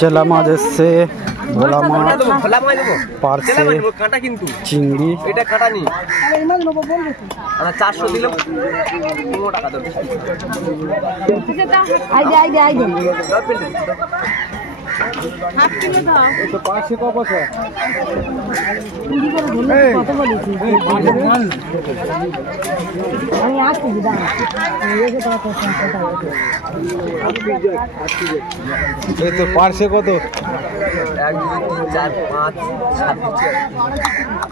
চেলা মাছ এসছে, ভোলা মাছ, পার্সে, চিংড়ি। এটা কাটা নি 400 দিল। হাফ কিলো দাও। তো 500 কত আছে? কত বলেছি আমি আসছি দাও। এই তো পার্সে কত? 1 2 3 4 5 7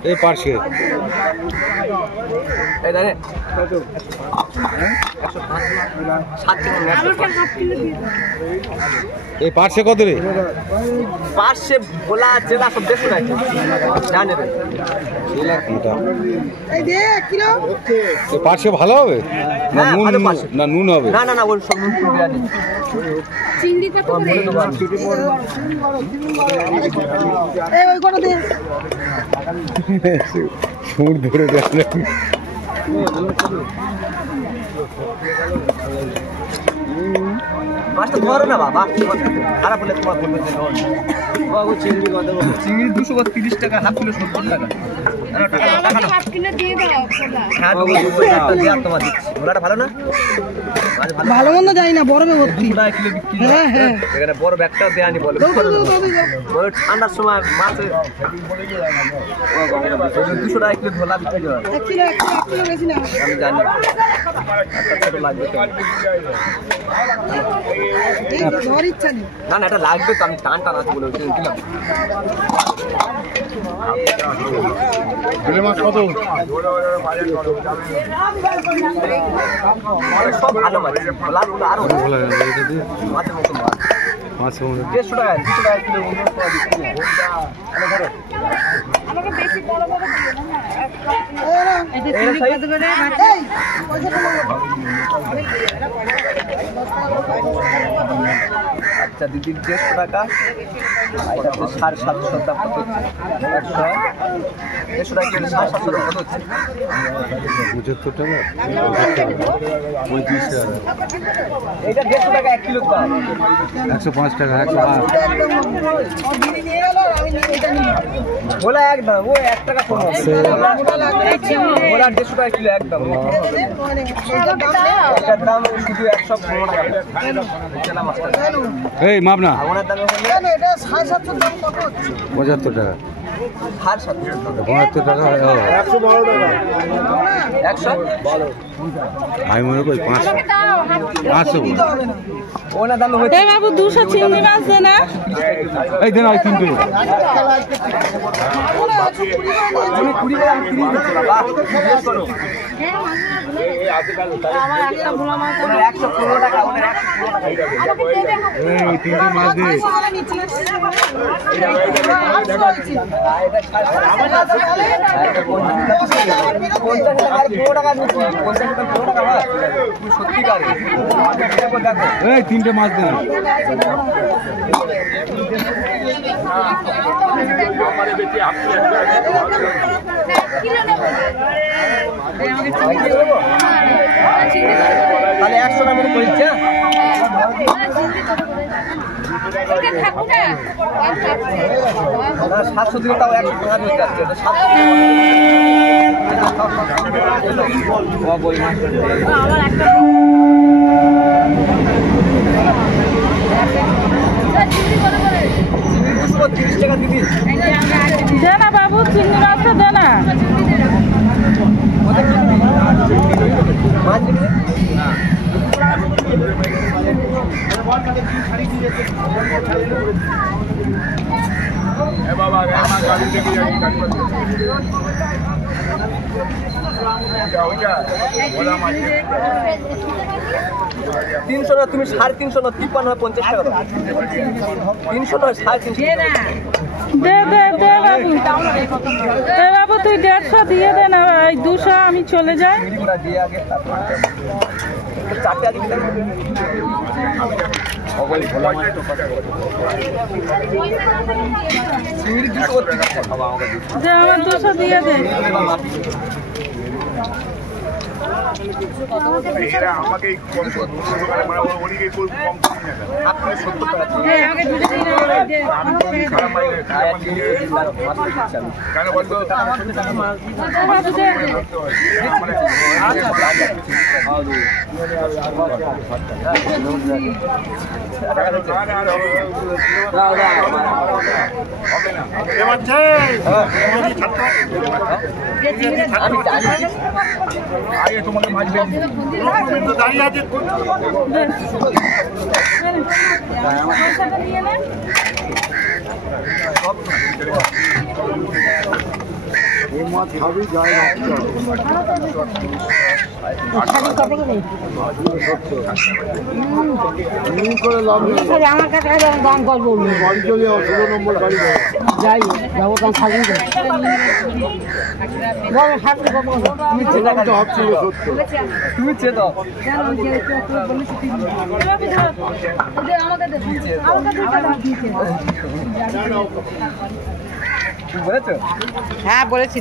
এই পার্সে এই দাঁড়ে কত? 107 এই পার্সে কত রে? পার্সে ভোলা জেলা সব দেশ রাখে জানে রে। এই দে কিলো এই পার্সে ভালো হবে না নুন? না নুন হবে না না না ওই সব নুন বিরিয়ানি। চিংড়ি কত করে? এই ওই কত দে? সুর ধরে দেখলে মাছটা ধরো না বাবা, খারাপ হলে তোমার বলবে যে বাবু চিংড়ি কত? চিংড়ি 230 টাকা, হাফ কিলো 70 টাকা। হাফ কিলো দিয়ে দাও খোলা। হ্যাঁ তোমার দিচ্ছি। ভোলাটা ভালো না? ভালো মন্দ যাই না, বরফে ভর্তি। 200 টাকা কিলো বিক্রি। হ্যাঁ হ্যাঁ এখানে বড় ব্যাগটা দেয়ানি বলে বড় ঠান্ডার সময় মাছ 200 টাকা কিলো ভোলা বিক্রি হয়। 1 কিলো বেশি না আমি জানি ছোট লাগবে তো। এই ধর ইচ্ছা নেই। না না এটা লাগবে তো, আমি টান টান আছে বলে দিলাম। মাছ কত? সব ভালো মাছ, ভোলাগুলো আরো মাছের মতো মাছ। 150 টাকা 200 টাকা কিলো বিক্রি হয়। আমাকে বেশি বড় বড় দিও না। এটা চিংড়ি কত করে? এই পয়সা আচ্ছা দিদি 150 টাকা, এটা 750 টাকা কত হচ্ছে? 150 টাকা কিলো 750 টাকা কত হচ্ছে? 75 টাকা 35 টাকা। এটা 150 টাকা 1 কিলো দাম। 105 টাকা 105। ভোলা একদম ও 1 টাকা কম হবে। ভোলা 150 টাকা কিলো একদম। এটার দাম শুধু 115 টাকা। চেলা মাছটা এই মাপ না ওনার দামে হলে এটা 750 দাম কত হচ্ছে? 75 টাকা। 75 টাকা 112 টাকা 100 আমি মনে করি 500 500 ওনার দামে হচ্ছে। এই বাবু 200 চিংড়ি মাছ দে না। এই দেন আই 3 টাকা। আমি 20 টাকা বিক্রি করছি বাবা। জিজ্ঞেস করো। আমার একটা ভোলা মাছ ওনার 115 টাকা, ওনার 115 টাকা। আমাকে দে দে। এই 3 টা মাছ দে। এই 3 টা মাছ দে। তাহলে 100 টাকা মতো পড়ছে। এটা থাকু না। 700 দিলে তাও 100 টাকা হয়ে যাচ্ছে। এটা 700 আমার একটা চিংড়ি কত করে? 230 টাকা দিবি। দে না বাবু, চিংড়ি মাছটা দে না। মাছ দিবি না। এ বাবা আমার গাড়ি থেকে যাই গাড়ি পাচ্ছে। ওলা মাছ 300 না, তুমি 350 না, 53 হয় 50 টাকা দাও। 300 নয় 350। দে দে দে বাবু, দে বাবু তুই 150 দিয়ে দে না। ওই 200 আমি চলে যাই। চিংড়িগুলো দিয়ে আগে তারপর চারটে আগে দিতে চিংড়ি 200 করতে খাওয়া আমাকে যে আমার 200 দিয়ে দে। এরা আমাকে কম দোকানে মানে অনেকে কম আপনি 70 টাকা হ্যাঁ আমাকে দুটো দিন দে। খারাপ মাইনে কেন বলতো আমার তো দে। এবার আমি জানি আগে তোমাকে মাঝবে তো দাঁড়িয়ে আছে পয়সাটা নিয়ে নে। আমার কাছে দাম কল বলবো যাই যাবো তখন থাকবি তো বলো 60 টাকা কত তুমি চেয়ে দাও তুমি বলেছো হ্যাঁ বলেছি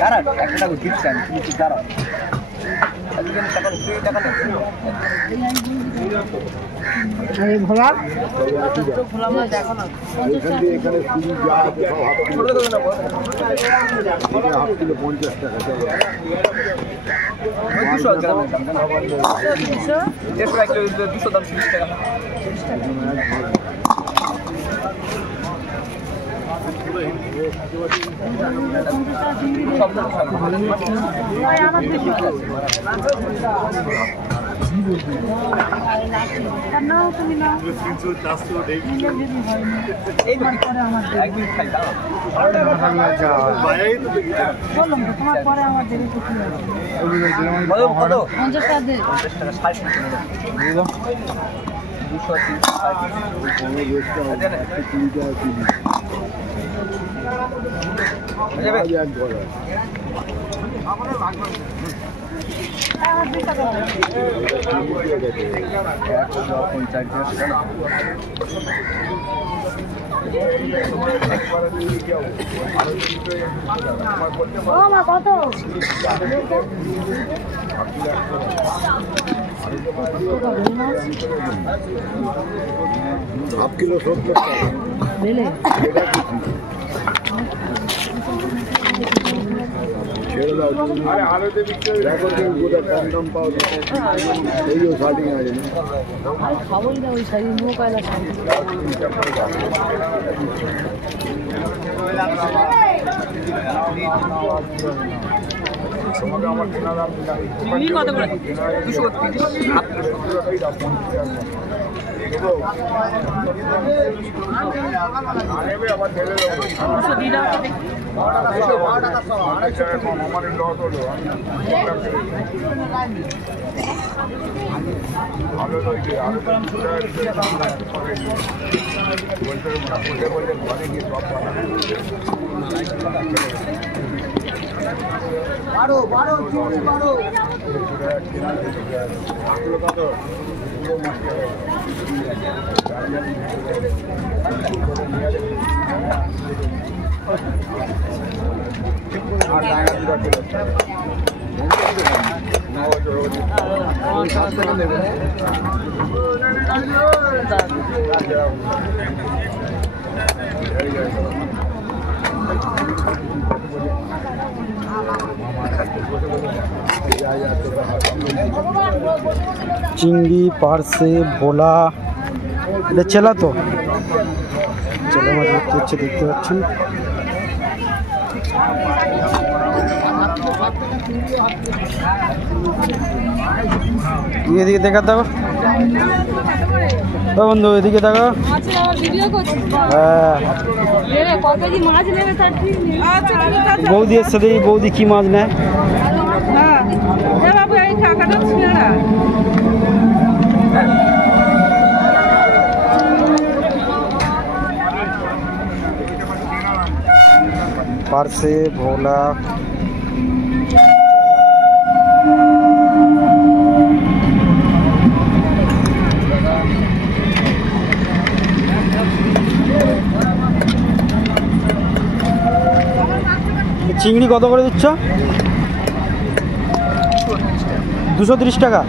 দাঁড়া একটা টাকা দিচ্ছি আমি তুমি কি দাঁড়াও টাকা ভোলা দেখো না দুশো দাম 30 টাকা তুমি না 300 400 একদিন খাই দাও বাইরে তো বললাম তো তোমার পরে আমার দেরি কিছু নেই। বলো কত 50 টাকা দে। 50 টাকা 60 টাকা 200 ও মা কত? হাফ কিলো 70 টাকা দিলে ছেড়ে দাও আরে আলোতে বিক্রি দেখো তুমি গোটা কম দাম পাও এইও শার্টিং আছে না খাবই না ওই শাড়ি নো কয়লা শাড়ি তোমাকে আমার কেনা দাম চিনি কত করে 230 আপনার 70 টাকাই দাম 50 আরে আবার ঢেলে দেবো 200 দিয়ে দাও আমার লস হলো ভালো নয় আরো বলতে বলতে ঘরে গিয়ে সব চিংড়ি পার্সে ভোলা এটা চেলা তো চেলা মাছ বিক্রি হচ্ছে দেখতে পাচ্ছেন। এদিকে দেখা দেখো বন্ধু, এদিকে দেখো। হ্যাঁ বৌদি এর সাথে বৌদি কি মাছ নেয়? পার্সে ভোলা চিংড়ি কত করে দিচ্ছ? 230 টাকা।